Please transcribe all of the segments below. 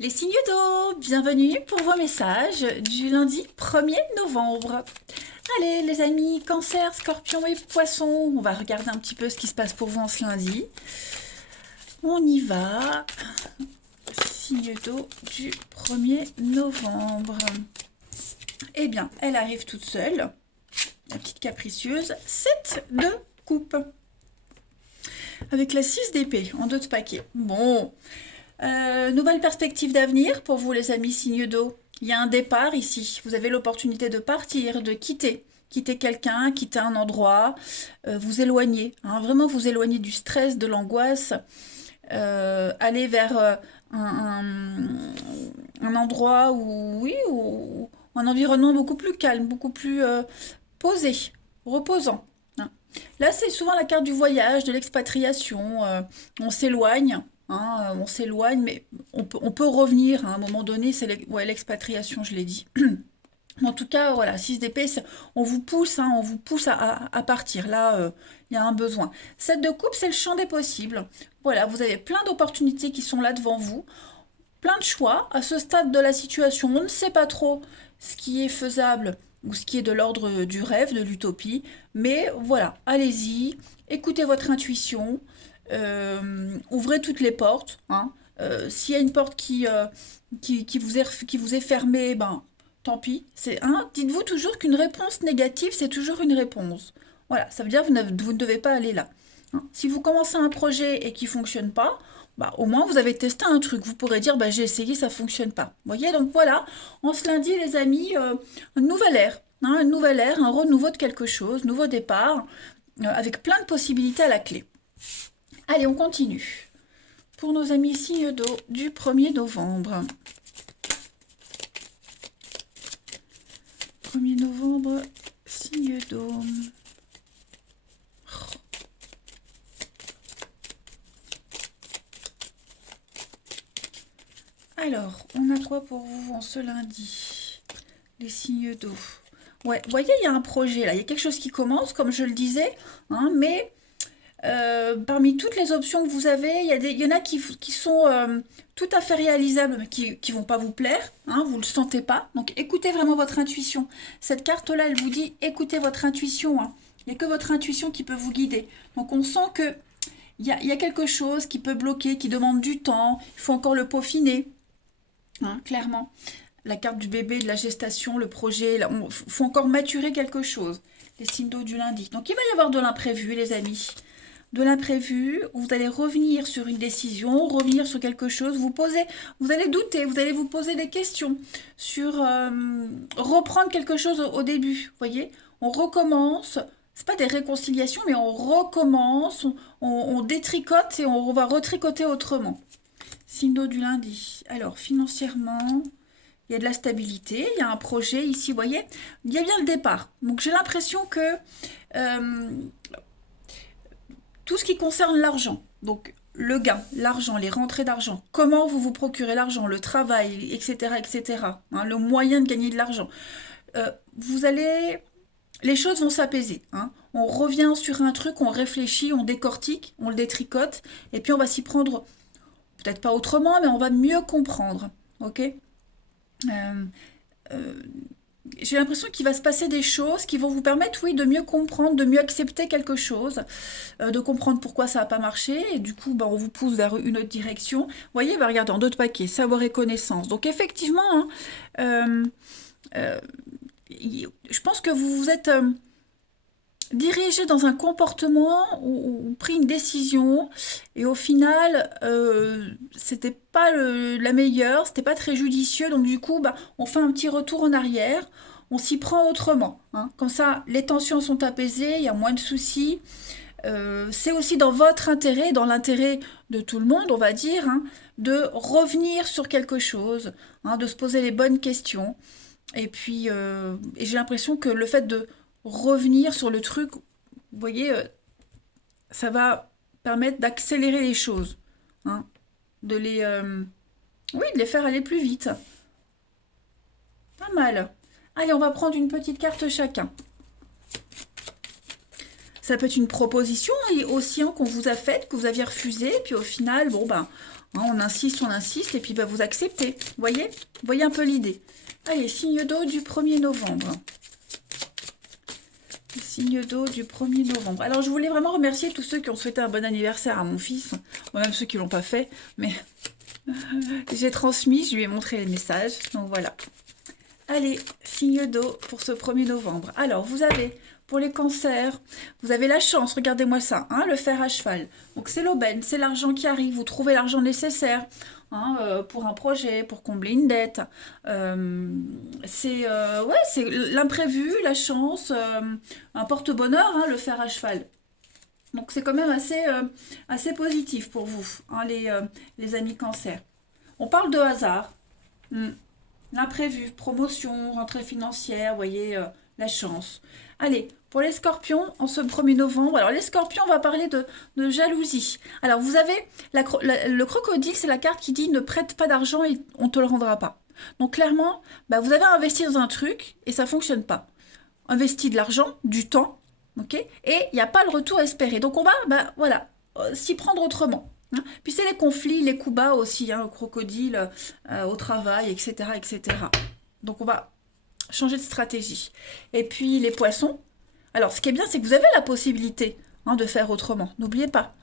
Les signes d'eau, bienvenue pour vos messages du lundi 1er novembre. Allez les amis, cancer, scorpion et poisson, on va regarder un petit peu ce qui se passe pour vous en ce lundi. On y va. Signe d'eau du 1er novembre. Eh bien, elle arrive toute seule, la petite capricieuse, 7 de coupe. Avec la 6 d'épée en dos de paquet. Bon, nouvelle perspective d'avenir pour vous les amis signes d'eau. Il y a un départ ici. Vous avez l'opportunité de partir, de quitter. Quitter quelqu'un, quitter un endroit, vous éloigner. Hein, vraiment vous éloigner du stress, de l'angoisse. Aller vers un endroit où, oui, où, un environnement beaucoup plus calme, beaucoup plus posé, reposant. Hein. Là, c'est souvent la carte du voyage, de l'expatriation. On s'éloigne. Hein, on s'éloigne, mais on peut revenir hein, à un moment donné. C'est l'expatriation, je l'ai dit. En tout cas, voilà, 6 d'épée, on vous pousse, hein, on vous pousse à partir. Là, il y a un besoin. 7 de coupe, c'est le champ des possibles. Voilà, vous avez plein d'opportunités qui sont là devant vous. Plein de choix. À ce stade de la situation, on ne sait pas trop ce qui est faisable ou ce qui est de l'ordre du rêve, de l'utopie. Mais voilà, allez-y, écoutez votre intuition, ouvrez toutes les portes. Hein. S'il y a une porte qui vous est fermée, ben, tant pis. Dites-vous toujours qu'une réponse négative, c'est toujours une réponse. Voilà, ça veut dire que vous ne devez pas aller là. Hein. Si vous commencez un projet et qu'il ne fonctionne pas, bah, au moins vous avez testé un truc. Vous pourrez dire, bah, j'ai essayé, ça ne fonctionne pas. Vous voyez, donc voilà, en ce lundi, les amis, une nouvelle ère. Hein, une nouvelle ère, un renouveau de quelque chose, nouveau départ, avec plein de possibilités à la clé. Allez, on continue. Pour nos amis signes d'eau du 1er novembre. 1er novembre, signe d'eau. Alors, on a quoi pour vous en ce lundi? Les signes d'eau. Ouais, vous voyez, il y a un projet là, il y a quelque chose qui commence, comme je le disais, hein, mais parmi toutes les options que vous avez, il y en a qui sont tout à fait réalisables, mais qui ne vont pas vous plaire, hein, vous ne le sentez pas. Donc écoutez vraiment votre intuition. Cette carte-là, elle vous dit écoutez votre intuition. Hein. Il n'y a que votre intuition qui peut vous guider. Donc on sent que il y a quelque chose qui peut bloquer, qui demande du temps. Il faut encore le peaufiner, hein, clairement. La carte du bébé, de la gestation, le projet, il faut encore maturer quelque chose. Les signes d'eau du lundi. Donc il va y avoir de l'imprévu, les amis. De l'imprévu, vous allez revenir sur une décision, revenir sur quelque chose, vous allez douter, vous allez vous poser des questions sur reprendre quelque chose au début. Vous voyez, on recommence. C'est pas des réconciliations, mais on recommence, on détricote et on va retricoter autrement. Signe d'eau du lundi. Alors, financièrement, il y a de la stabilité, il y a un projet ici, vous voyez, il y a bien le départ. Donc, j'ai l'impression que tout ce qui concerne l'argent, donc le gain, l'argent, les rentrées d'argent, comment vous vous procurez l'argent, le travail, etc., etc., hein, le moyen de gagner de l'argent, vous allez... Les choses vont s'apaiser. Hein. On revient sur un truc, on réfléchit, on décortique, on le détricote, et puis on va s'y prendre, peut-être pas autrement, mais on va mieux comprendre. Ok euh, euh, J'ai l'impression qu'il va se passer des choses qui vont vous permettre, oui, de mieux comprendre, de mieux accepter quelque chose, de comprendre pourquoi ça n'a pas marché, et du coup, bah, on vous pousse vers une autre direction. Vous voyez, bah, regardez, en d'autres paquets, savoir et connaissance. Donc effectivement, hein, euh, euh, je pense que vous vous êtes dirigé dans un comportement ou pris une décision, et au final, c'était pas la meilleure, c'était pas très judicieux, donc du coup, bah, on fait un petit retour en arrière, on s'y prend autrement. Hein. Comme ça, les tensions sont apaisées, il y a moins de soucis. C'est aussi dans votre intérêt, dans l'intérêt de tout le monde, on va dire, hein, de revenir sur quelque chose, hein, de se poser les bonnes questions. Et puis, et j'ai l'impression que le fait de revenir sur le truc, vous voyez, ça va permettre d'accélérer les choses, hein, de les, oui, de les faire aller plus vite. Pas mal. Allez, on va prendre une petite carte chacun. Ça peut être une proposition aussi hein, qu'on vous a faite, que vous aviez refusée, puis au final, bon ben, Hein, on insiste, et puis bah, vous acceptez. Vous voyez un peu l'idée. Allez, signe d'eau du 1er novembre. Signe d'eau du 1er novembre. Alors, je voulais vraiment remercier tous ceux qui ont souhaité un bon anniversaire à mon fils, ou même ceux qui ne l'ont pas fait, mais j'ai transmis, je lui ai montré les messages, donc voilà. Allez, signe d'eau pour ce 1er novembre. Alors, vous avez, pour les cancers, vous avez la chance, regardez-moi ça, hein, le fer à cheval. Donc, c'est l'aubaine, c'est l'argent qui arrive, vous trouvez l'argent nécessaire hein, pour un projet, pour combler une dette. C'est l'imprévu, la chance, un porte-bonheur, hein, le fer à cheval. Donc, c'est quand même assez positif pour vous, hein, les amis cancer. On parle de hasard. L'imprévu, promotion, rentrée financière, vous voyez, la chance. Allez, pour les scorpions, en ce 1er novembre, alors les scorpions, on va parler de jalousie. Alors, vous avez le crocodile, c'est la carte qui dit ne prête pas d'argent et on ne te le rendra pas. Donc, clairement, bah, vous avez investi dans un truc et ça ne fonctionne pas. Investi de l'argent, du temps, ok, et il n'y a pas le retour espéré. Donc, on va, bah, voilà, s'y prendre autrement. Hein. Puis c'est les conflits, les coups bas aussi, hein, au crocodile, au travail, etc., etc. Donc on va changer de stratégie. Et puis les poissons. Alors ce qui est bien, c'est que vous avez la possibilité hein, de faire autrement. N'oubliez pas.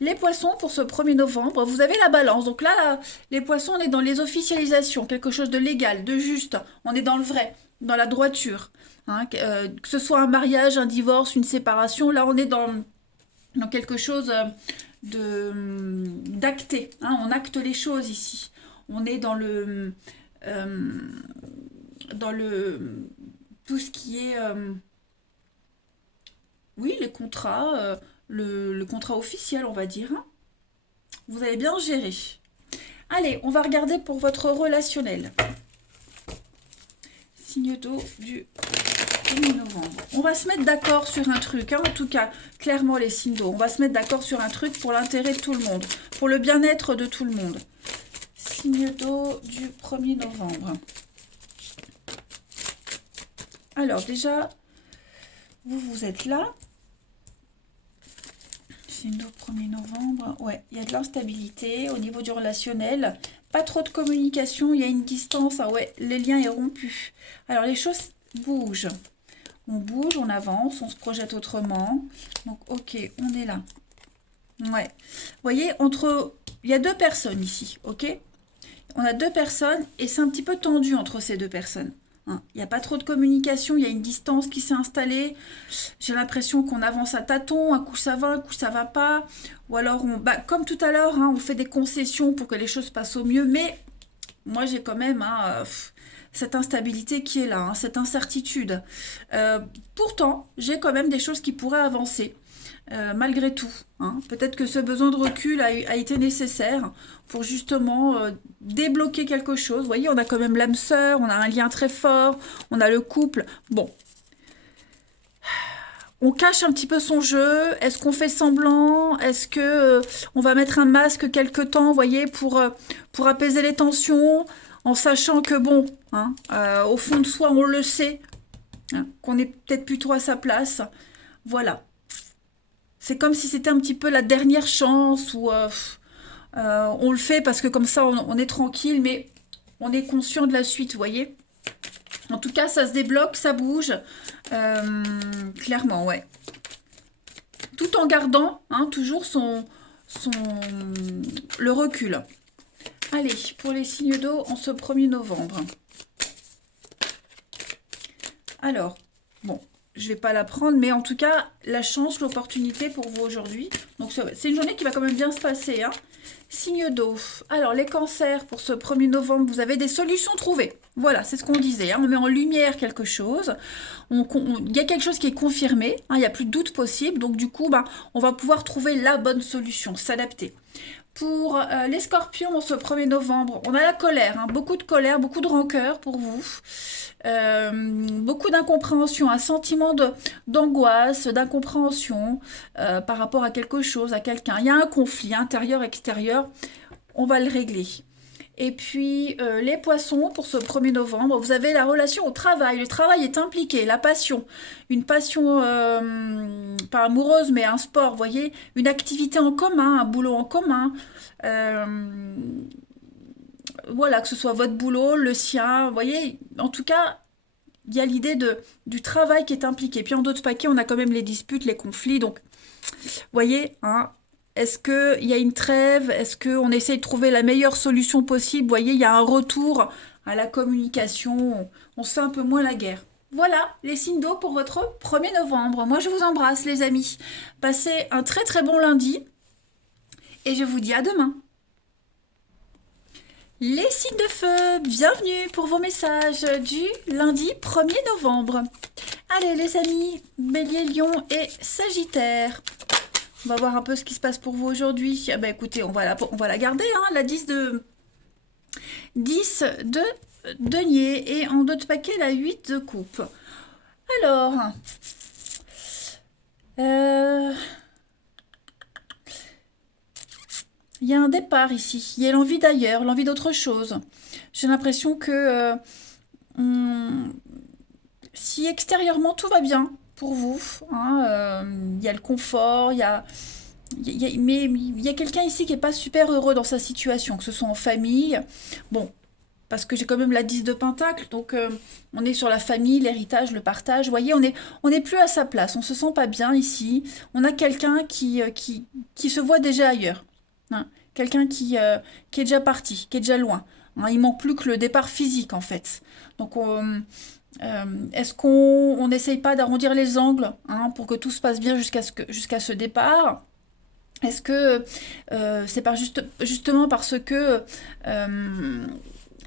Les poissons, pour ce 1er novembre, vous avez la balance. Donc là, les poissons, on est dans les officialisations, quelque chose de légal, de juste. On est dans le vrai, dans la droiture. Hein, que ce soit un mariage, un divorce, une séparation, là on est dans quelque chose... d'acter. Hein, on acte les choses ici. On est dans tout ce qui est oui, les contrats, le contrat officiel, on va dire. Hein. Vous allez bien gérer. Allez, on va regarder pour votre relationnel. Signe d'eau du 1er novembre. On va se mettre d'accord sur un truc, hein, en tout cas, clairement les signes d'eau. On va se mettre d'accord sur un truc pour l'intérêt de tout le monde, pour le bien-être de tout le monde. Signe d'eau du 1er novembre. Alors déjà, vous êtes là. Signe d'eau 1er novembre. Ouais, il y a de l'instabilité au niveau du relationnel. Pas trop de communication, il y a une distance. Ah ouais, les liens est rompu. Alors les choses bougent. On bouge, on avance, on se projette autrement. Donc, ok, on est là. Ouais. Vous voyez, il y a deux personnes ici, ok? On a deux personnes et c'est un petit peu tendu entre ces deux personnes. Hein. Il n'y a pas trop de communication, il y a une distance qui s'est installée. J'ai l'impression qu'on avance à tâtons, un coup ça va, un coup ça va pas. Ou alors, comme tout à l'heure, hein, on fait des concessions pour que les choses passent au mieux. Mais moi, j'ai quand même... cette instabilité qui est là, hein, cette incertitude. Pourtant, j'ai quand même des choses qui pourraient avancer, malgré tout. Hein. Peut-être que ce besoin de recul a été nécessaire pour justement débloquer quelque chose. Vous voyez, on a quand même l'âme sœur, on a un lien très fort, on a le couple. Bon. On cache un petit peu son jeu. Est-ce qu'on fait semblant? Est-ce que on va mettre un masque quelque temps, vous voyez, pour apaiser les tensions en sachant que bon, hein, au fond de soi, on le sait, hein, qu'on est peut-être plutôt à sa place. Voilà. C'est comme si c'était un petit peu la dernière chance où on le fait parce que comme ça, on est tranquille, mais on est conscient de la suite, vous voyez. En tout cas, ça se débloque, ça bouge. Clairement, ouais. Tout en gardant hein, toujours le recul. Allez, pour les signes d'eau en ce 1er novembre. Alors, bon, je ne vais pas la prendre, mais en tout cas, la chance, l'opportunité pour vous aujourd'hui. Donc, c'est une journée qui va quand même bien se passer. Hein. Signe d'eau. Alors, les cancers, pour ce 1er novembre, vous avez des solutions trouvées. Voilà, c'est ce qu'on disait. Hein. On met en lumière quelque chose. Il y a quelque chose qui est confirmé. Hein, il n'y a plus de doute possible. Donc, du coup, on va pouvoir trouver la bonne solution, s'adapter. Pour les scorpions, ce 1er novembre, on a la colère, hein, beaucoup de colère, beaucoup de rancœur pour vous, beaucoup d'incompréhension, un sentiment d'angoisse, d'incompréhension par rapport à quelque chose, à quelqu'un. Il y a un conflit intérieur-extérieur, on va le régler. Et puis les poissons, pour ce 1er novembre, vous avez la relation au travail. Le travail est impliqué, la passion. Une passion, pas amoureuse, mais un sport, vous voyez. Une activité en commun, un boulot en commun. Euh, voilà, que ce soit votre boulot, le sien, vous voyez. En tout cas, il y a l'idée du travail qui est impliqué. Puis en d'autres paquets, on a quand même les disputes, les conflits. Donc, vous voyez, hein, est-ce qu'il y a une trêve? Est-ce qu'on essaye de trouver la meilleure solution possible? Vous voyez, il y a un retour à la communication. On se fait un peu moins la guerre. Voilà les signes d'eau pour votre 1er novembre. Moi, je vous embrasse, les amis. Passez un très très bon lundi et je vous dis à demain. Les signes de feu, bienvenue pour vos messages du lundi 1er novembre. Allez les amis, Bélier, Lion et Sagittaire. On va voir un peu ce qui se passe pour vous aujourd'hui. Ah bah écoutez, on va la garder, hein, la 10 de denier et en d'autres paquets la 8 de coupe. Alors, il y a un départ ici, il y a l'envie d'ailleurs, l'envie d'autre chose. J'ai l'impression que si extérieurement tout va bien pour vous, hein, il y a le confort, mais il y a quelqu'un ici qui n'est pas super heureux dans sa situation, que ce soit en famille. Bon, parce que j'ai quand même la 10 de Pentacle, donc on est sur la famille, l'héritage, le partage. Vous voyez, on est plus à sa place, on se sent pas bien ici. On a quelqu'un qui se voit déjà ailleurs. Hein. Quelqu'un qui est déjà parti, qui est déjà loin. Hein. Il manque plus que le départ physique, en fait. Donc, est-ce qu'on n'essaye pas d'arrondir les angles, hein, pour que tout se passe bien jusqu'à ce départ? Est-ce que c'est pas justement parce que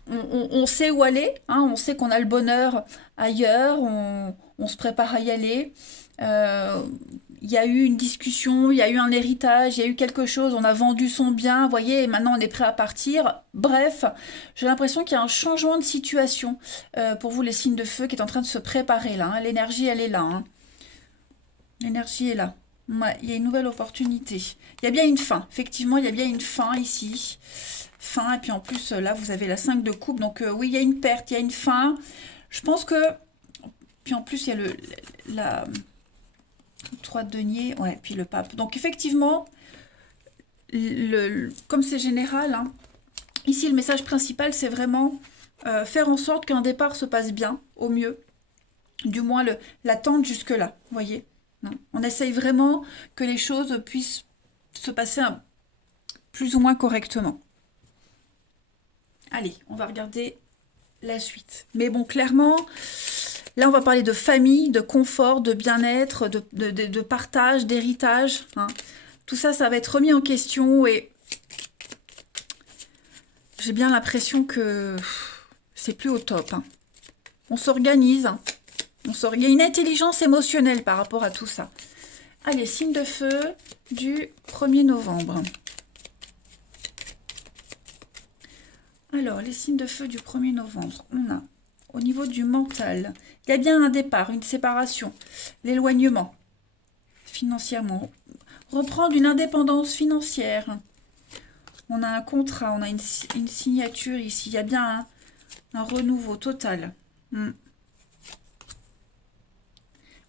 on sait où aller, hein, on sait qu'on a le bonheur ailleurs, on se prépare à y aller. Euh, il y a eu une discussion, il y a eu un héritage, il y a eu quelque chose, on a vendu son bien, vous voyez, et maintenant on est prêt à partir. Bref, j'ai l'impression qu'il y a un changement de situation pour vous les signes de feu qui est en train de se préparer là. Hein. L'énergie, elle est là. Hein. L'énergie est là. Ouais, il y a une nouvelle opportunité. Il y a bien une fin. Effectivement, il y a bien une fin ici. Fin, et puis en plus, là, vous avez la 5 de coupe. Donc oui, il y a une perte, il y a une fin. Je pense que... Puis en plus, il y a la 3 de denier, ouais, puis le pape. Donc effectivement, comme c'est général, hein, ici, le message principal, c'est vraiment faire en sorte qu'un départ se passe bien, au mieux. Du moins, l'attente jusque-là, vous voyez. Hein. On essaye vraiment que les choses puissent se passer plus ou moins correctement. Allez, on va regarder la suite. Mais bon, clairement, là, on va parler de famille, de confort, de bien-être, de partage, d'héritage. Hein. Tout ça, ça va être remis en question et j'ai bien l'impression que c'est plus au top. Hein. On s'organise. Hein. Il y a une intelligence émotionnelle par rapport à tout ça. Allez, signe de feu du 1er novembre. Alors, les signes de feu du 1er novembre, on a au niveau du mental, il y a bien un départ, une séparation, l'éloignement financièrement, reprendre une indépendance financière. On a un contrat, on a une signature ici, il y a bien un renouveau total.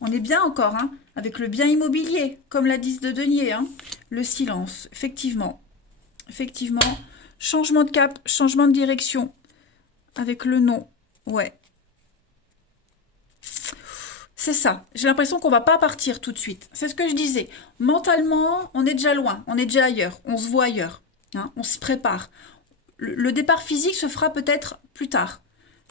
On est bien encore, hein, avec le bien immobilier, comme la 10 de denier, hein, le silence, effectivement. Effectivement, changement de cap, changement de direction, avec le non, ouais. C'est ça, j'ai l'impression qu'on va pas partir tout de suite. C'est ce que je disais. Mentalement, on est déjà loin, on est déjà ailleurs, on se voit ailleurs, hein, on s'y prépare. Le départ physique se fera peut-être plus tard.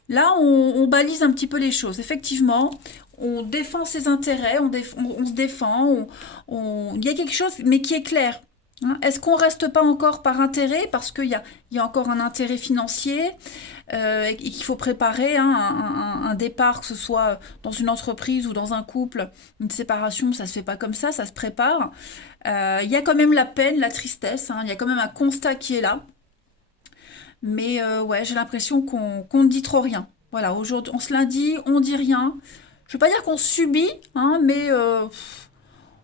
Là, on balise un petit peu les choses. Effectivement, on défend ses intérêts, on se défend, il y a quelque chose, mais qui est clair. Hein. Est-ce qu'on reste pas encore par intérêt, parce qu'il y a encore un intérêt financier et qu'il faut préparer, hein, un départ, que ce soit dans une entreprise ou dans un couple, une séparation, ça se fait pas comme ça se prépare. Il y a quand même la peine, la tristesse, hein, il y a quand même un constat qui est là. Mais ouais, j'ai l'impression qu'on ne dit trop rien. Voilà, aujourd'hui, on se lundi, on dit rien. Je ne veux pas dire qu'on subit, hein, mais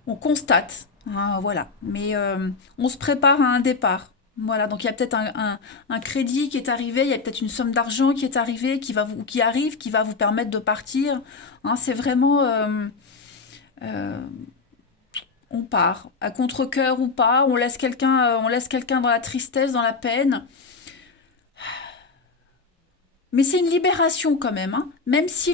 on constate. Hein, voilà. Mais on se prépare à un départ. Voilà, donc il y a peut-être un crédit qui est arrivé, il y a peut-être une somme d'argent qui est arrivée, qui arrive, qui va vous permettre de partir. Hein, c'est vraiment, euh, on part, à contre-cœur ou pas, on laisse quelqu'un dans la tristesse, dans la peine. Mais c'est une libération quand même, hein. Même si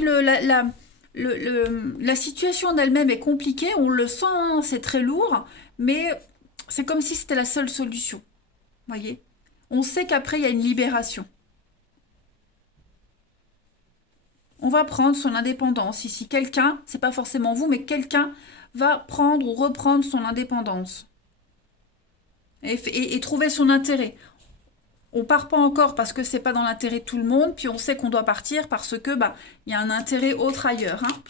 la situation en elle-même est compliquée, on le sent, hein, c'est très lourd, mais c'est comme si c'était la seule solution. Voyez? On sait qu'après, il y a une libération. On va prendre son indépendance. Ici, quelqu'un, c'est pas forcément vous, mais quelqu'un va prendre ou reprendre son indépendance et trouver son intérêt. On part pas encore parce que c'est pas dans l'intérêt de tout le monde, puis on sait qu'on doit partir parce que bah il y a un intérêt autre ailleurs, hein.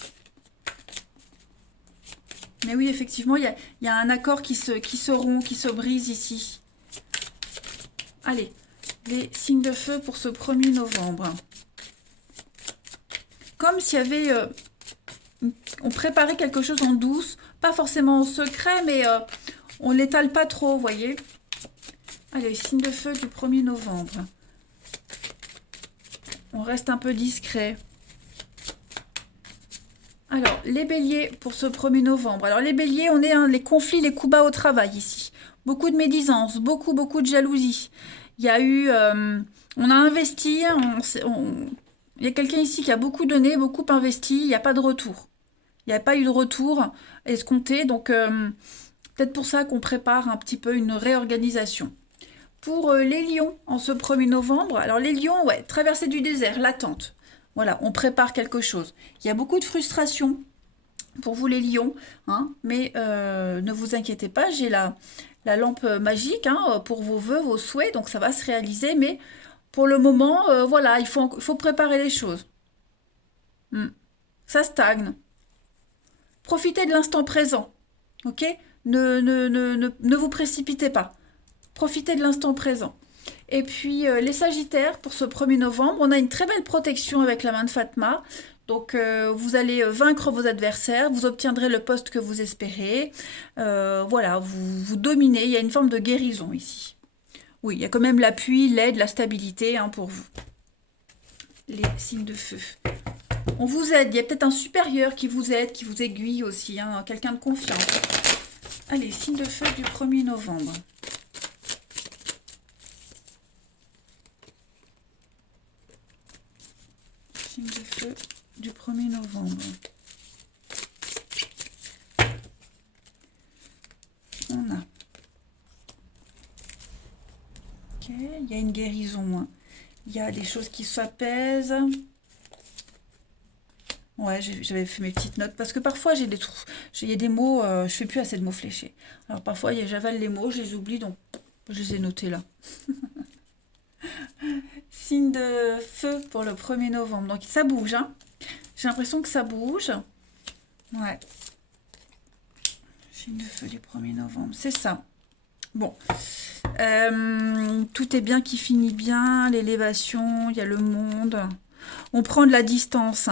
Mais oui, effectivement, il y a un accord qui se rompt, qui se brise ici. Allez, les signes de feu pour ce 1er novembre. Comme s'il y avait on préparait quelque chose en douce, pas forcément en secret, mais on l'étale pas trop, vous voyez. Allez, signe de feu du 1er novembre. On reste un peu discret. Alors, les béliers pour ce 1er novembre. Alors, les béliers, on est les conflits, les coups bas au travail ici. Beaucoup de médisance, beaucoup de jalousie. Il y a eu... on a investi, il y a quelqu'un ici qui a beaucoup donné, beaucoup investi, il n'y a pas de retour. Il n'y a pas eu de retour escompté, donc peut-être pour ça qu'on prépare un petit peu une réorganisation. Pour les lions, en ce 1er novembre, alors les lions, ouais, traversée du désert, l'attente. Voilà, on prépare quelque chose. Il y a beaucoup de frustration pour vous les lions, hein, mais ne vous inquiétez pas, j'ai la lampe magique hein, pour vos vœux, vos souhaits, donc ça va se réaliser, mais pour le moment, voilà, il faut préparer les choses. Hmm. Ça stagne. Profitez de l'instant présent, ok? Ne vous précipitez pas. Profitez de l'instant présent. Et puis les Sagittaires, pour ce 1er novembre, on a une très belle protection avec la main de Fatma. Donc vous allez vaincre vos adversaires, vous obtiendrez le poste que vous espérez. Voilà, vous dominez, il y a une forme de guérison ici. Oui, il y a quand même l'appui, l'aide, la stabilité hein, pour vous. Les signes de feu. On vous aide, il y a peut-être un supérieur qui vous aide, qui vous aiguille aussi, hein, quelqu'un de confiance. Allez, signe de feu du 1er novembre. Signe de feu du 1er novembre. On a. Ok, il y a une guérison. Hein. Il y a des choses qui s'apaisent. Ouais, j'avais fait mes petites notes parce que parfois j'ai des trous, il y a des mots, je fais plus assez de mots fléchés. Alors parfois j'avale les mots, je les oublie donc je les ai notés là. Signe de feu pour le 1er novembre, donc ça bouge, hein. J'ai l'impression que ça bouge. Ouais. Signe de feu du 1er novembre, c'est ça. Bon. Tout est bien qui finit bien, l'élévation, il y a le monde. On prend de la distance.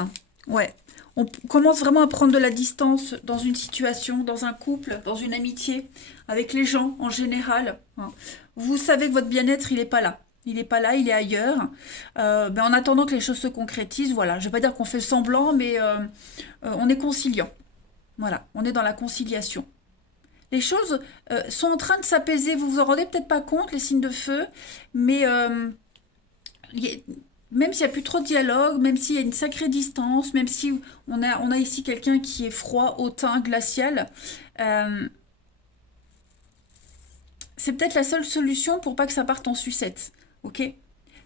Ouais. On commence vraiment à prendre de la distance dans une situation, dans un couple, dans une amitié, avec les gens en général. Hein. Vous savez que votre bien-être, il n'est pas là. Il n'est pas là, il est ailleurs. Ben, en attendant que les choses se concrétisent, voilà. Je ne vais pas dire qu'on fait semblant, mais on est conciliant. Voilà, on est dans la conciliation. Les choses sont en train de s'apaiser. Vous vous en rendez peut-être pas compte, les signes de feu, mais même s'il n'y a plus trop de dialogue, même s'il y a une sacrée distance, même si on a ici quelqu'un qui est froid, hautain, glacial, euh, c'est peut-être la seule solution pour pas que ça parte en sucette. Ok?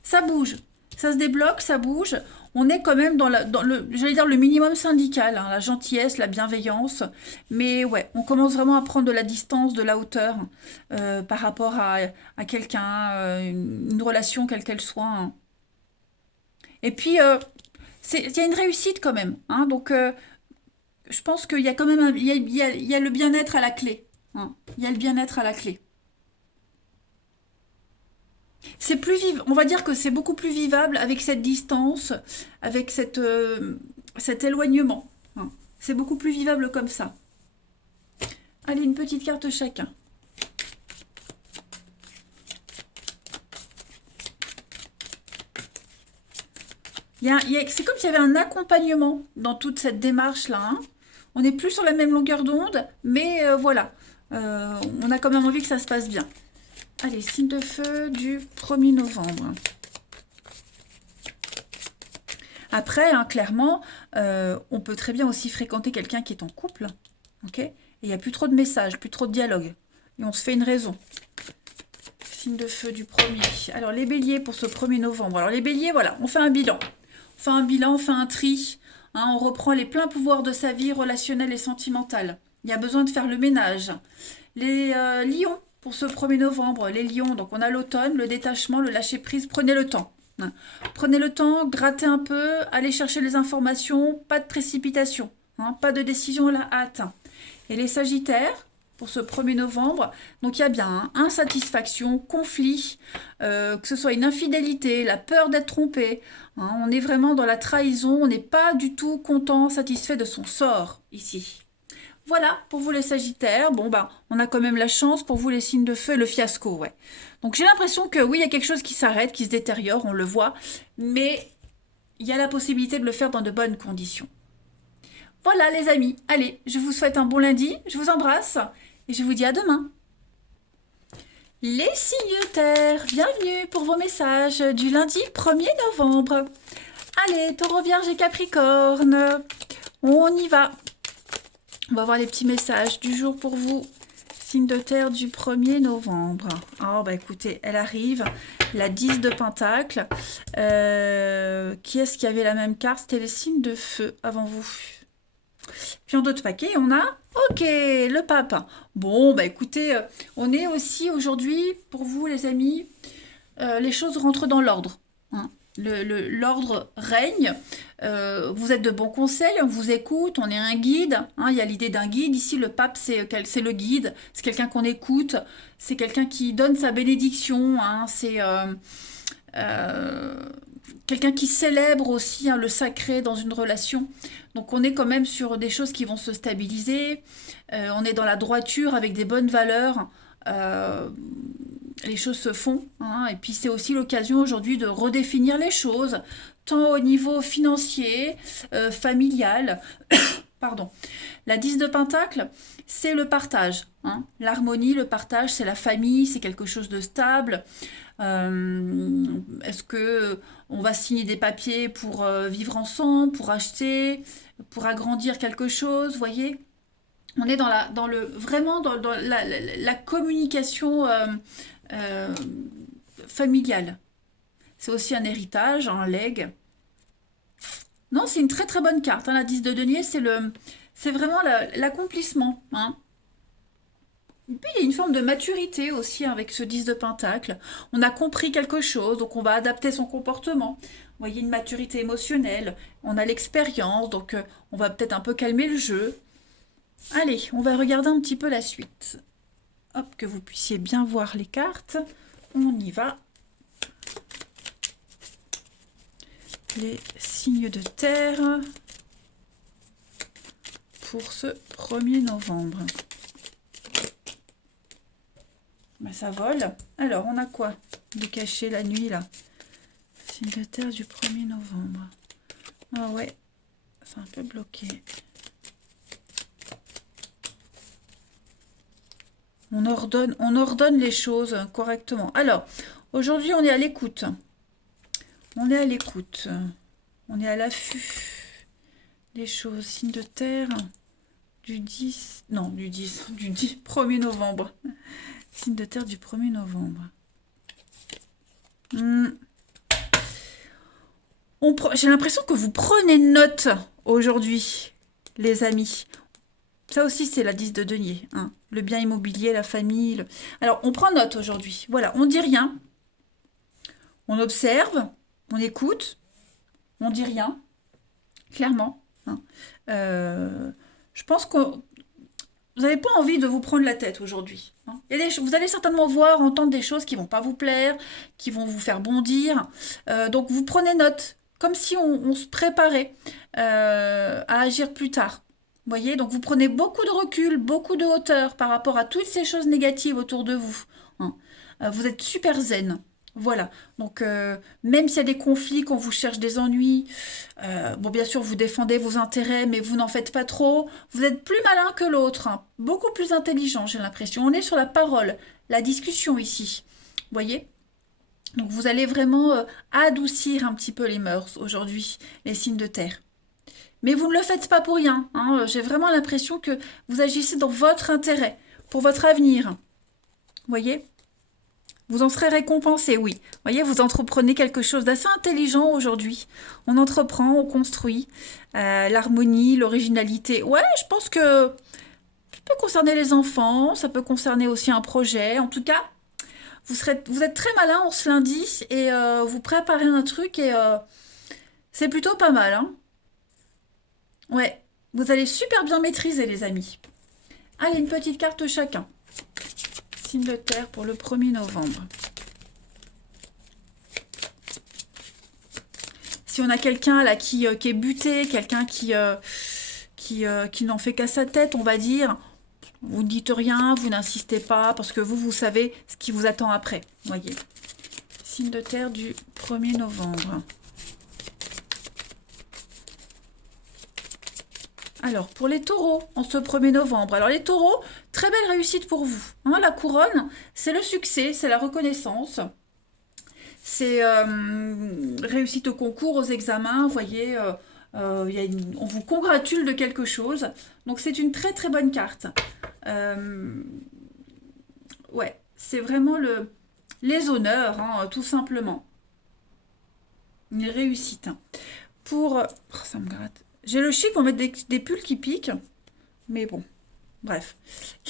Ça bouge, ça se débloque, ça bouge. On est quand même dans le, j'allais dire le minimum syndical, hein, la gentillesse, la bienveillance. Mais ouais, on commence vraiment à prendre de la distance, de la hauteur par rapport à quelqu'un, une relation quelle qu'elle soit. Hein. Et puis, il y a une réussite quand même. Hein, donc, je pense qu'il y a quand même il y a le bien-être à la clé. Hein, il y a le bien-être à la clé. C'est plus vivable. On va dire que c'est beaucoup plus vivable avec cette distance, avec cet éloignement. Hein. C'est beaucoup plus vivable comme ça. Allez, une petite carte chacun. C'est comme s'il y avait un accompagnement dans toute cette démarche-là, hein. On n'est plus sur la même longueur d'onde, mais voilà. On a quand même envie que ça se passe bien. Allez, signe de feu du 1er novembre. Après, hein, clairement, on peut très bien aussi fréquenter quelqu'un qui est en couple. Ok. Et il n'y a plus trop de messages, plus trop de dialogue. Et on se fait une raison. Signe de feu du 1er. Alors, les béliers pour ce 1er novembre. Alors, les béliers, voilà, on fait un bilan. On fait un bilan, on fait un tri. Hein, on reprend les pleins pouvoirs de sa vie relationnelle et sentimentale. Il y a besoin de faire le ménage. Les lions pour ce 1er novembre. Les lions, donc on a l'automne, le détachement, le lâcher-prise. Prenez le temps. Hein. Prenez le temps, grattez un peu, allez chercher les informations, pas de précipitation. Hein, pas de décision à la hâte. Et les sagittaires pour ce 1er novembre. Donc il y a bien hein, insatisfaction, conflit, que ce soit une infidélité, la peur d'être trompé. Hein, on est vraiment dans la trahison, on n'est pas du tout content, satisfait de son sort ici. Voilà, pour vous les sagittaires, bon bah, on a quand même la chance, pour vous les signes de feu et le fiasco, ouais. Donc j'ai l'impression que oui, il y a quelque chose qui s'arrête, qui se détériore, on le voit, mais il y a la possibilité de le faire dans de bonnes conditions. Voilà les amis, allez, je vous souhaite un bon lundi, je vous embrasse et je vous dis à demain. Les signes terre, bienvenue pour vos messages du lundi 1er novembre. Allez, Taureau, Vierge et Capricorne, on y va. On va voir les petits messages du jour pour vous. Signe de terre du 1er novembre. Oh bah écoutez, elle arrive, la 10 de Pentacle. Qui est-ce qui avait la même carte? C'était les signes de feu avant vous. Puis en d'autres paquets, on a, ok, le pape. Bon, bah écoutez, on est aussi aujourd'hui, pour vous les amis, les choses rentrent dans l'ordre. Hein. L'ordre règne, vous êtes de bons conseils, on vous écoute, on est un guide, hein, il y a l'idée d'un guide, ici le pape c'est le guide, c'est quelqu'un qu'on écoute, c'est quelqu'un qui donne sa bénédiction, hein, c'est quelqu'un qui célèbre aussi hein, le sacré dans une relation. Donc on est quand même sur des choses qui vont se stabiliser, on est dans la droiture avec des bonnes valeurs, les choses se font, hein, et puis c'est aussi l'occasion aujourd'hui de redéfinir les choses, tant au niveau financier, familial, pardon. La 10 de Pentacle, c'est le partage, hein. L'harmonie, le partage, c'est la famille, c'est quelque chose de stable. Est-ce que on va signer des papiers pour vivre ensemble, pour acheter, pour agrandir quelque chose, voyez? On est vraiment dans la communication familiale. C'est aussi un héritage, un legs. Non, c'est une très très bonne carte. Hein, la 10 de denier, c'est vraiment l'accomplissement. Hein. Et puis il y a une forme de maturité aussi avec ce 10 de Pentacle. On a compris quelque chose, donc on va adapter son comportement. Vous voyez, une maturité émotionnelle. On a l'expérience, donc on va peut-être un peu calmer le jeu. Allez, on va regarder un petit peu la suite. Hop, que vous puissiez bien voir les cartes. On y va. Les signes de terre pour ce 1er novembre. Ben, ça vole. Alors, on a quoi de caché la nuit, là? Signe de terre du 1er novembre. Ah ouais, c'est un peu bloqué. On ordonne les choses correctement. Alors, aujourd'hui, on est à l'écoute. On est à l'écoute. On est à l'affût des choses. Signe de terre du 10... Non, du 1er novembre. Signe de terre du 1er novembre. J'ai l'impression que vous prenez note aujourd'hui, les amis. Ça aussi, c'est la 10 de denier. Hein. Le bien immobilier, la famille. Alors, on prend note aujourd'hui. Voilà, on dit rien. On observe, on écoute, on dit rien. Clairement. Hein. Je pense que vous n'avez pas envie de vous prendre la tête aujourd'hui. Hein. Vous allez certainement voir, entendre des choses qui ne vont pas vous plaire, qui vont vous faire bondir. Donc, vous prenez note, comme si on se préparait à agir plus tard. Vous voyez, donc vous prenez beaucoup de recul, beaucoup de hauteur par rapport à toutes ces choses négatives autour de vous. Hein. Vous êtes super zen. Voilà. Donc, même s'il y a des conflits, qu'on vous cherche des ennuis, bon, bien sûr, vous défendez vos intérêts, mais vous n'en faites pas trop. Vous êtes plus malin que l'autre, hein. Beaucoup plus intelligent, j'ai l'impression. On est sur la parole, la discussion ici. Vous voyez? Donc, vous allez vraiment adoucir un petit peu les mœurs aujourd'hui, les signes de terre. Mais vous ne le faites pas pour rien, hein. J'ai vraiment l'impression que vous agissez dans votre intérêt, pour votre avenir. Vous voyez? Vous en serez récompensé, oui. Vous voyez, vous entreprenez quelque chose d'assez intelligent aujourd'hui. On entreprend, on construit. L'harmonie, l'originalité. Ouais, je pense que ça peut concerner les enfants, ça peut concerner aussi un projet. En tout cas, vous êtes très malin en ce lundi et vous préparez un truc et c'est plutôt pas mal, hein. Ouais, vous allez super bien maîtriser, les amis. Allez, une petite carte chacun. Signe de terre pour le 1er novembre. Si on a quelqu'un là qui est buté, quelqu'un qui n'en fait qu'à sa tête, on va dire, vous ne dites rien, vous n'insistez pas, parce que vous savez ce qui vous attend après. Voyez. Signe de terre du 1er novembre. Alors, pour les taureaux, en ce 1er novembre. Alors, les taureaux, très belle réussite pour vous, hein. La couronne, c'est le succès, c'est la reconnaissance. C'est réussite au concours, aux examens, vous voyez, on vous congratule de quelque chose. Donc, c'est une très très bonne carte. Euh, ouais, c'est vraiment les honneurs, hein, tout simplement. Une réussite, hein. Pour... oh, ça me gratte. J'ai le chic pour mettre des pulls qui piquent. Mais bon, bref.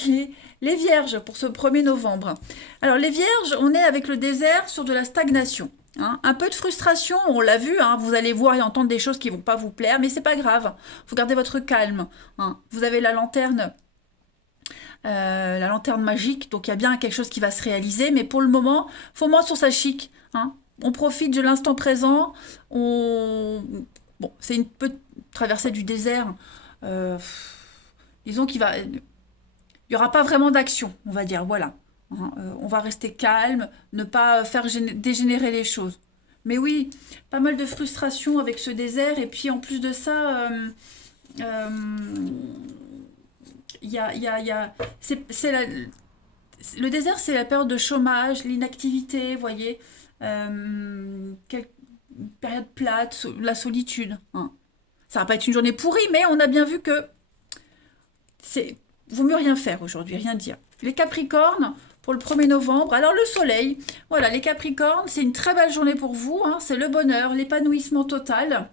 Les vierges pour ce 1er novembre. Alors les vierges, on est avec le désert sur de la stagnation, hein. Un peu de frustration, on l'a vu, hein. Vous allez voir et entendre des choses qui vont pas vous plaire, mais c'est pas grave. Faut garder votre calme, hein. Vous avez la lanterne magique, donc il y a bien quelque chose qui va se réaliser, mais pour le moment, faut moins sur sa chic, hein. On profite de l'instant présent. Bon, c'est une petite traversée du désert. Euh, disons il y aura pas vraiment d'action, on va dire, voilà. Hein, on va rester calme, ne pas faire dégénérer les choses. Mais oui, pas mal de frustration avec ce désert, et puis en plus de ça, euh, il y a- c'est le désert, c'est la période de chômage, l'inactivité, vous voyez, quelle période plate, la solitude, hein. Ça va pas être une journée pourrie, mais on a bien vu que c'est vaut mieux rien faire aujourd'hui, rien dire. Les Capricornes, pour le 1er novembre, alors le soleil, voilà, les Capricornes, c'est une très belle journée pour vous, hein, c'est le bonheur, l'épanouissement total,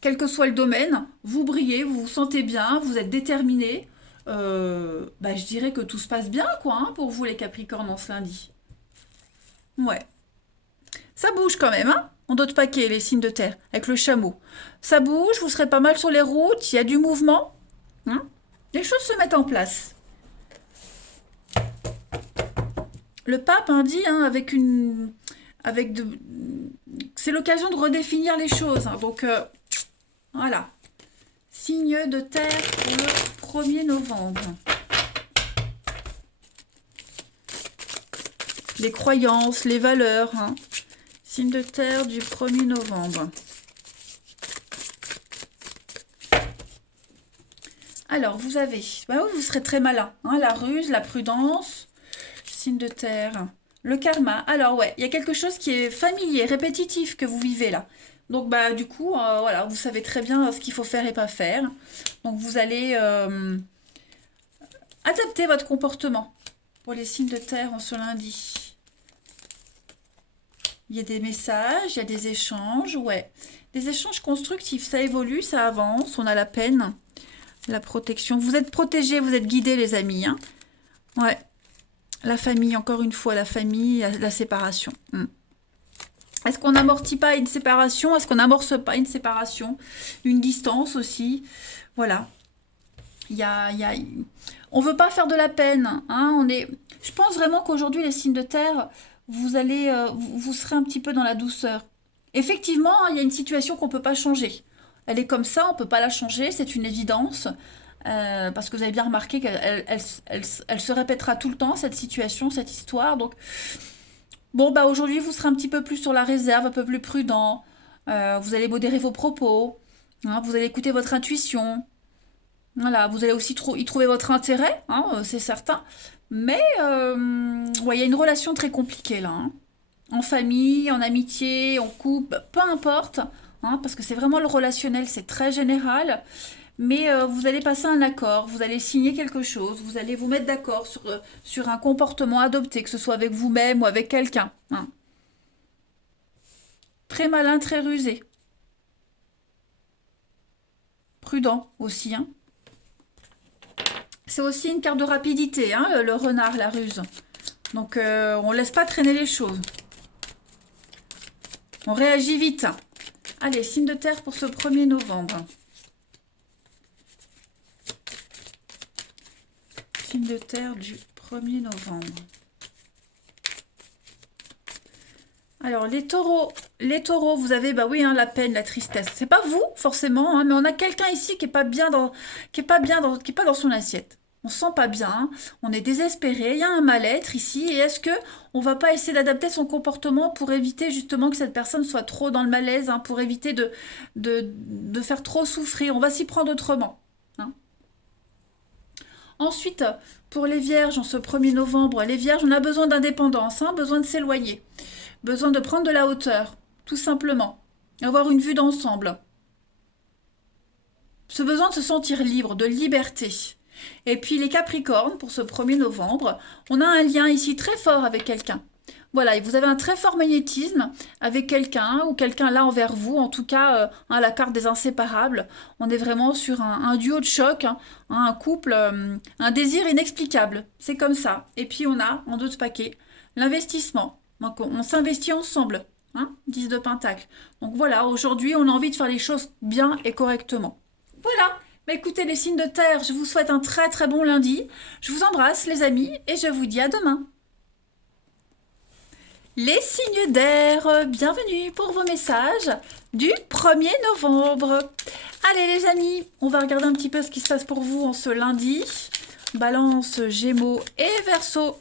quel que soit le domaine, vous brillez, vous vous sentez bien, vous êtes déterminé. Bah, je dirais que tout se passe bien, quoi, hein, pour vous les Capricornes en ce lundi. Ouais. Ça bouge quand même, hein, en d'autres paquets, les signes de terre, avec le chameau. Ça bouge, vous serez pas mal sur les routes, il y a du mouvement, hein. Les choses se mettent en place. Le pape dit, hein, avec de, c'est l'occasion de redéfinir les choses, hein. Donc voilà. Signe de terre pour le 1er novembre. Les croyances, les valeurs, hein. Signe de terre du 1er novembre. Alors, vous avez, bah oui, vous serez très malin, hein, la ruse, la prudence, signe de terre, le karma. Alors ouais, il y a quelque chose qui est familier, répétitif que vous vivez là. Donc bah du coup, voilà, vous savez très bien ce qu'il faut faire et pas faire. Donc vous allez adapter votre comportement pour les signes de terre en ce lundi. Il y a des messages, il y a des échanges, ouais. Des échanges constructifs, ça évolue, ça avance, on a la peine, la protection. Vous êtes protégés, vous êtes guidés les amis, hein. Ouais. La famille, encore une fois, la famille, la séparation. Est-ce qu'on n'amortit pas une séparation? Est-ce qu'on n'amorce pas une séparation? Une distance aussi. Voilà. On ne veut pas faire de la peine, hein. Je pense vraiment qu'aujourd'hui, les signes de terre, vous serez un petit peu dans la douceur. Effectivement, il y a une situation qu'on ne peut pas changer. Elle est comme ça, on ne peut pas la changer, c'est une évidence. Parce que vous avez bien remarqué qu'elle se répétera tout le temps, cette situation, cette histoire. Donc, Bon, bah aujourd'hui, vous serez un petit peu plus sur la réserve, un peu plus prudent. Vous allez modérer vos propos. Hein, vous allez écouter votre intuition. Voilà, vous allez aussi y trouver votre intérêt, hein, c'est certain. Mais ouais, il y a une relation très compliquée là, hein. En famille, en amitié, en couple, peu importe, hein, parce que c'est vraiment le relationnel, c'est très général. Mais vous allez passer un accord, vous allez signer quelque chose, vous allez vous mettre d'accord sur un comportement adopté, que ce soit avec vous-même ou avec quelqu'un, hein. Très malin, très rusé. Prudent aussi, hein. C'est aussi une carte de rapidité, hein, le renard, la ruse. Donc on laisse pas traîner les choses. On réagit vite. Allez, signe de terre pour ce 1er novembre. Signe de terre du 1er novembre. Alors, les taureaux, vous avez, bah oui, hein, la peine, la tristesse. C'est pas vous, forcément, hein, mais on a quelqu'un ici qui est pas bien qui est pas dans son assiette. On se sent pas bien, hein, on est désespéré, il y a un mal-être ici, et est-ce que on va pas essayer d'adapter son comportement pour éviter justement que cette personne soit trop dans le malaise, hein, pour éviter de faire trop souffrir. On va s'y prendre autrement, hein. Ensuite, pour les vierges, en ce 1er novembre, les vierges, on a besoin d'indépendance, hein, besoin de s'éloigner. Besoin de prendre de la hauteur, tout simplement. Avoir une vue d'ensemble. Ce besoin de se sentir libre, de liberté. Et puis les Capricornes, pour ce 1er novembre, on a un lien ici très fort avec quelqu'un. Voilà, et vous avez un très fort magnétisme avec quelqu'un ou quelqu'un là envers vous. En tout cas, hein, la carte des inséparables. On est vraiment sur un duo de choc, hein, un couple, un désir inexplicable. C'est comme ça. Et puis on a, en d'autres paquets, l'investissement. Donc on s'investit ensemble, hein, 10 de Pentacle. Donc voilà, aujourd'hui on a envie de faire les choses bien et correctement. Voilà, bah écoutez les signes de terre, je vous souhaite un très très bon lundi. Je vous embrasse les amis et je vous dis à demain. Les signes d'air, bienvenue pour vos messages du 1er novembre. Allez les amis, on va regarder un petit peu ce qui se passe pour vous en ce lundi. Balance, Gémeaux et Verseau.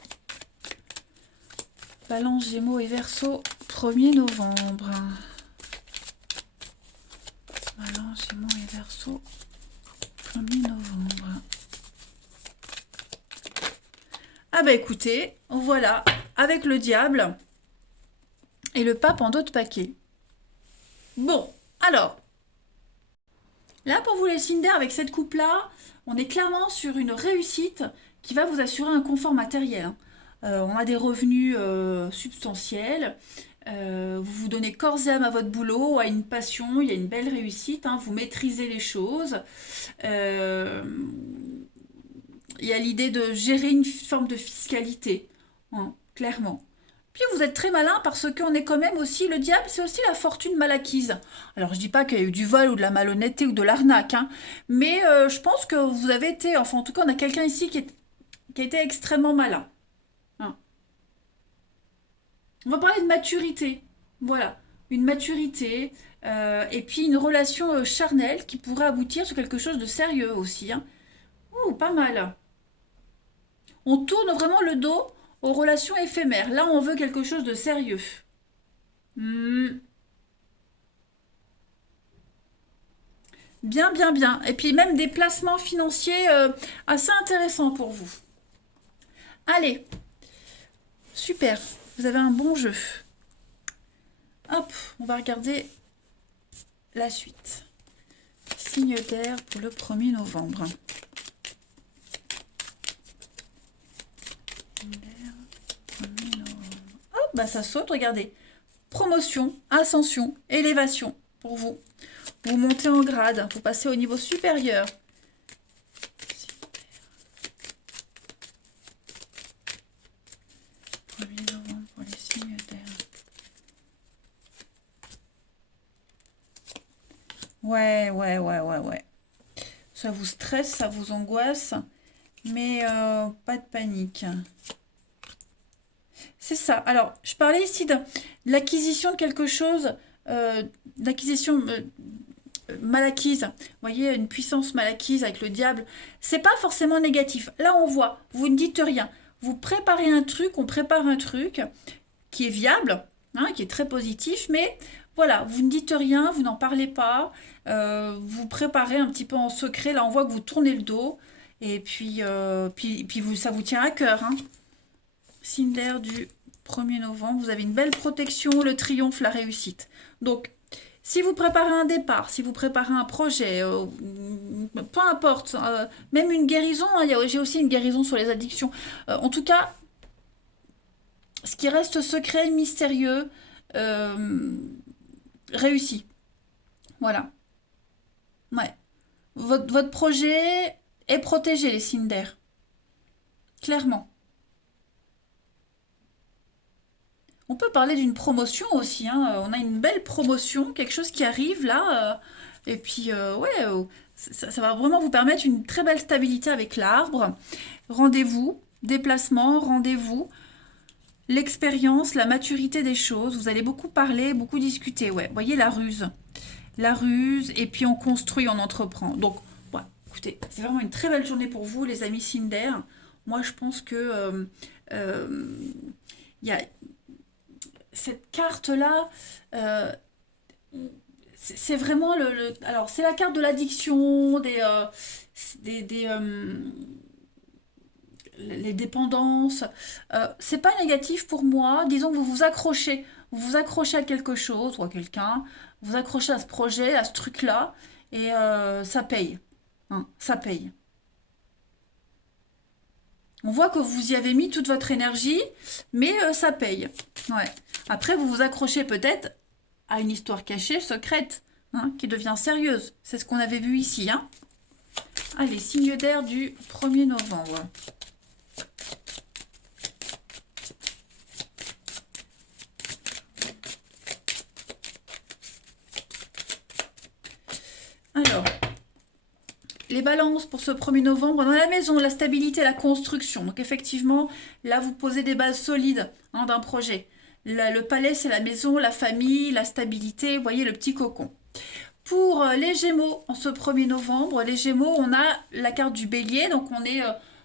Balance, Gémeaux et Verseau, 1er novembre. Balance, Gémeaux et Verseau, 1er novembre. Ah bah écoutez, voilà, avec le diable et le pape en d'autres paquets. Bon, alors, là pour vous les signes d'air, avec cette coupe-là, on est clairement sur une réussite qui va vous assurer un confort matériel, hein. On a des revenus substantiels. Vous vous donnez corps et âme à votre boulot, à une passion, il y a une belle réussite, hein, vous maîtrisez les choses. Euh, il y a l'idée de gérer une forme de fiscalité, hein, clairement. Puis vous êtes très malin parce qu'on est quand même aussi, le diable, c'est aussi la fortune mal acquise. Alors je dis pas qu'il y a eu du vol ou de la malhonnêteté ou de l'arnaque, hein, mais je pense que vous avez été, enfin en tout cas on a quelqu'un ici qui a été extrêmement malin, hein. On va parler de maturité. Voilà, une maturité et puis une relation charnelle qui pourrait aboutir sur quelque chose de sérieux aussi, hein. Ouh, pas mal. On tourne vraiment le dos aux relations éphémères. Là, on veut quelque chose de sérieux. Hmm, bien, bien, bien. Et puis même des placements financiers assez intéressants pour vous. Allez, super. Vous avez un bon jeu. Hop, on va regarder la suite. Signe d'air pour le 1er novembre. D'air, 1er novembre. Hop, bah ça saute, regardez. Promotion, ascension, élévation pour vous. Vous montez en grade, vous passez au niveau supérieur. 1er novembre pour les signes d'air. Ouais, ouais, ouais, ouais, ouais. Ça vous stresse, ça vous angoisse, mais pas de panique. C'est ça. Alors, je parlais ici de l'acquisition de quelque chose, d'acquisition mal acquise. Vous voyez, une puissance mal acquise avec le diable. C'est pas forcément négatif. Là, on voit, vous ne dites rien. Vous préparez un truc, on prépare un truc qui est viable, hein, qui est très positif, mais voilà, vous ne dites rien, vous n'en parlez pas, vous préparez un petit peu en secret, là on voit que vous tournez le dos, et puis vous, ça vous tient à cœur, hein. Signe d'air du 1er novembre, vous avez une belle protection, le triomphe, la réussite. Donc, si vous préparez un départ, si vous préparez un projet, peu importe, même une guérison, hein, j'ai aussi une guérison sur les addictions. En tout cas, ce qui reste secret, mystérieux, euh, réussi. Voilà. Ouais. Votre projet est protégé, les signes d'air. Clairement. On peut parler d'une promotion aussi, hein. On a une belle promotion, quelque chose qui arrive là. Et puis, ouais, ça va vraiment vous permettre une très belle stabilité avec l'arbre. Rendez-vous, déplacement, rendez-vous, l'expérience, la maturité des choses. Vous allez beaucoup parler, beaucoup discuter. Ouais, voyez la ruse. La ruse, et puis on construit, on entreprend. Donc, ouais, écoutez, c'est vraiment une très belle journée pour vous, les amis Cinder. Moi, je pense que euh, il y a cette carte-là, euh, c'est vraiment alors, c'est la carte de l'addiction, les dépendances. C'est pas négatif pour moi. Disons que vous vous accrochez à quelque chose ou à quelqu'un, vous accrochez à ce projet, à ce truc-là, et ça paye. Hein, ça paye. On voit que vous y avez mis toute votre énergie, mais ça paye. Ouais. Après, vous vous accrochez peut-être à une histoire cachée, secrète, hein, qui devient sérieuse. C'est ce qu'on avait vu ici. Hein. Allez, signe d'air du 1er novembre. Alors, les balances pour ce 1er novembre dans la maison, la stabilité, la construction. Donc effectivement, là, vous posez des bases solides, hein, d'un projet. Le palais, c'est la maison, la famille, la stabilité, vous voyez le petit cocon. Pour les Gémeaux, en ce 1er novembre, les Gémeaux, on a la carte du Bélier, donc on est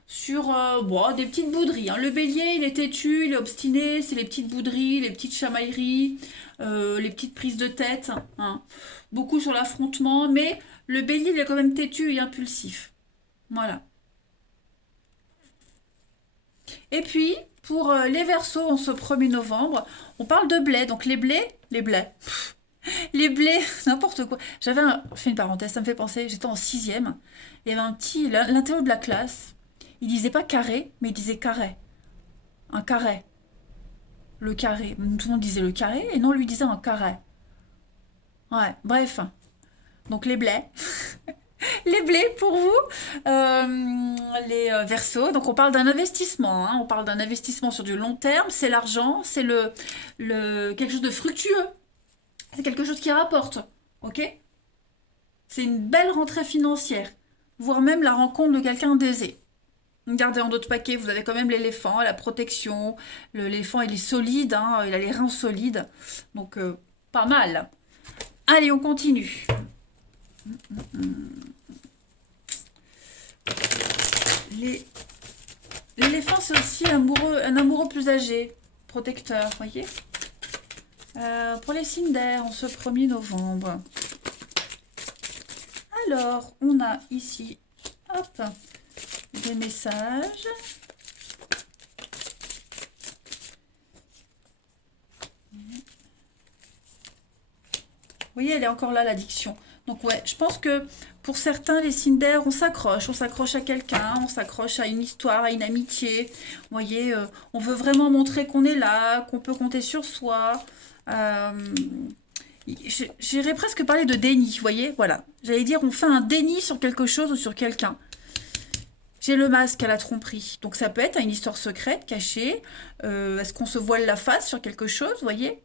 sur bon, des petites bouderies. Hein. Le Bélier, il est têtu, il est obstiné, c'est les petites bouderies, les petites chamailleries, les petites prises de tête, hein. Beaucoup sur l'affrontement, mais le Bélier, il est quand même têtu et impulsif. Voilà. Et puis, pour les Verseaux, en ce 1er novembre, on parle de blé. Donc les blés, les blés, n'importe quoi. Je fais une parenthèse, ça me fait penser, j'étais en sixième, il y avait un petit, l'intérieur de la classe, il disait pas carré, mais il disait carré. Un carré. Le carré. Tout le monde disait le carré, et non, lui disait un carré. Ouais, bref. Donc les blés. Les blés pour vous, les Verseaux. Donc on parle d'un investissement, hein. On parle d'un investissement sur du long terme, c'est l'argent, c'est quelque chose de fructueux, c'est quelque chose qui rapporte, ok? C'est une belle rentrée financière, voire même la rencontre de quelqu'un d'aisé. Regardez en d'autres paquets, vous avez quand même l'éléphant, la protection. L'éléphant, il est solide, hein, il a les reins solides. Donc, pas mal. Allez, on continue. Les- L'éléphant, c'est aussi un amoureux plus âgé, protecteur, voyez. Pour les signes d'air, en ce 1er novembre. Alors, on a ici, hop, des messages. Vous voyez, elle est encore là, l'addiction. Donc ouais, je pense que pour certains, les signes d'air, on s'accroche à quelqu'un, on s'accroche à une histoire, à une amitié. Vous voyez, on veut vraiment montrer qu'on est là, qu'on peut compter sur soi. Euh, J'irais presque parler de déni, vous voyez, voilà. J'allais dire, on fait un déni sur quelque chose ou sur quelqu'un. J'ai le masque à la tromperie. Donc ça peut être une histoire secrète, cachée. Est-ce qu'on se voile la face sur quelque chose, vous voyez?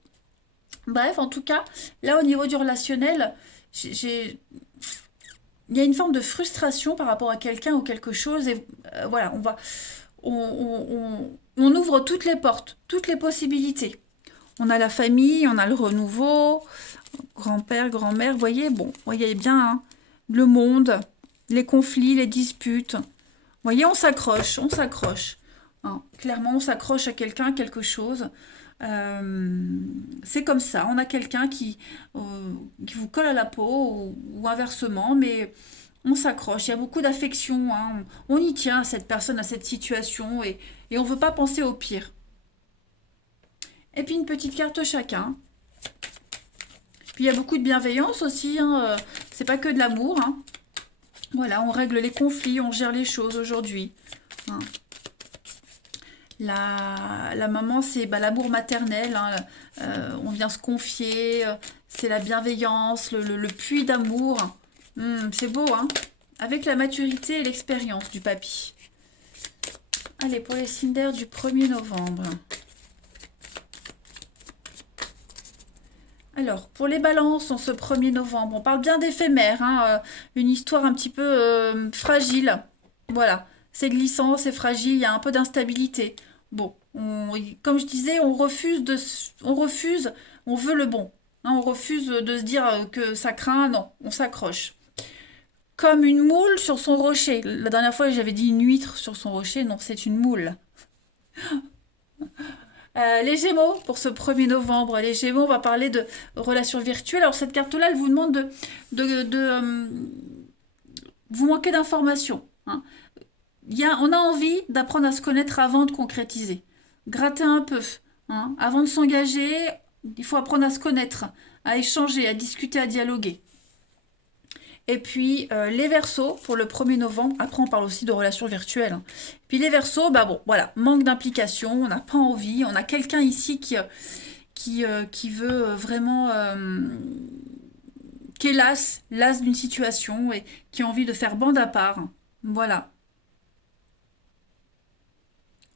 Bref, en tout cas, là au niveau du relationnel, il y a une forme de frustration par rapport à quelqu'un ou quelque chose. Et voilà, on ouvre toutes les portes, toutes les possibilités. On a la famille, on a le renouveau, grand-père, grand-mère, vous voyez, bon, vous voyez bien, hein, le monde, les conflits, les disputes. Vous voyez, on s'accroche, on s'accroche. Hein. Clairement, on s'accroche à quelqu'un, quelque chose. C'est comme ça, on a quelqu'un qui vous colle à la peau ou inversement, mais on s'accroche, il y a beaucoup d'affection, hein. On y tient à cette personne, à cette situation et on ne veut pas penser au pire. Et puis une petite carte chacun. Puis il y a beaucoup de bienveillance aussi, hein. C'est pas que de l'amour, hein. Voilà, on règle les conflits, on gère les choses aujourd'hui, hein. La maman, c'est bah, l'amour maternel, hein. On vient se confier, c'est la bienveillance, le puits d'amour. C'est beau, hein. Avec la maturité et l'expérience du papy. Allez, pour les signes d'air du 1er novembre. Alors, pour les balances, en ce 1er novembre, on parle bien d'éphémère, hein, une histoire un petit peu fragile. Voilà, c'est glissant, c'est fragile, il y a un peu d'instabilité. Bon, comme je disais, on refuse, on veut le bon, hein, on refuse de se dire que ça craint, non, on s'accroche. Comme une moule sur son rocher. La dernière fois, j'avais dit une huître sur son rocher, non, c'est une moule. Les Gémeaux, pour ce 1er novembre, les Gémeaux, on va parler de relations virtuelles. Alors cette carte-là, elle vous demande de vous manquez d'informations, hein. On a envie d'apprendre à se connaître avant de concrétiser. Gratter un peu, hein. Avant de s'engager, il faut apprendre à se connaître, à échanger, à discuter, à dialoguer. Et puis les Verseaux pour le 1er novembre. Après, on parle aussi de relations virtuelles, hein. Puis les Verseaux, bah bon, voilà, manque d'implication, on n'a pas envie. On a quelqu'un ici qui veut vraiment, qui est las d'une situation et qui a envie de faire bande à part. Voilà.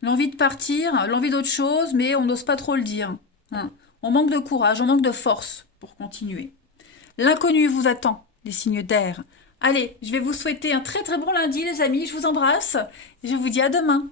L'envie de partir, l'envie d'autre chose, mais on n'ose pas trop le dire, hein. On manque de courage, on manque de force pour continuer. L'inconnu vous attend, les signes d'air. Allez, je vais vous souhaiter un très très bon lundi, les amis. Je vous embrasse et je vous dis à demain.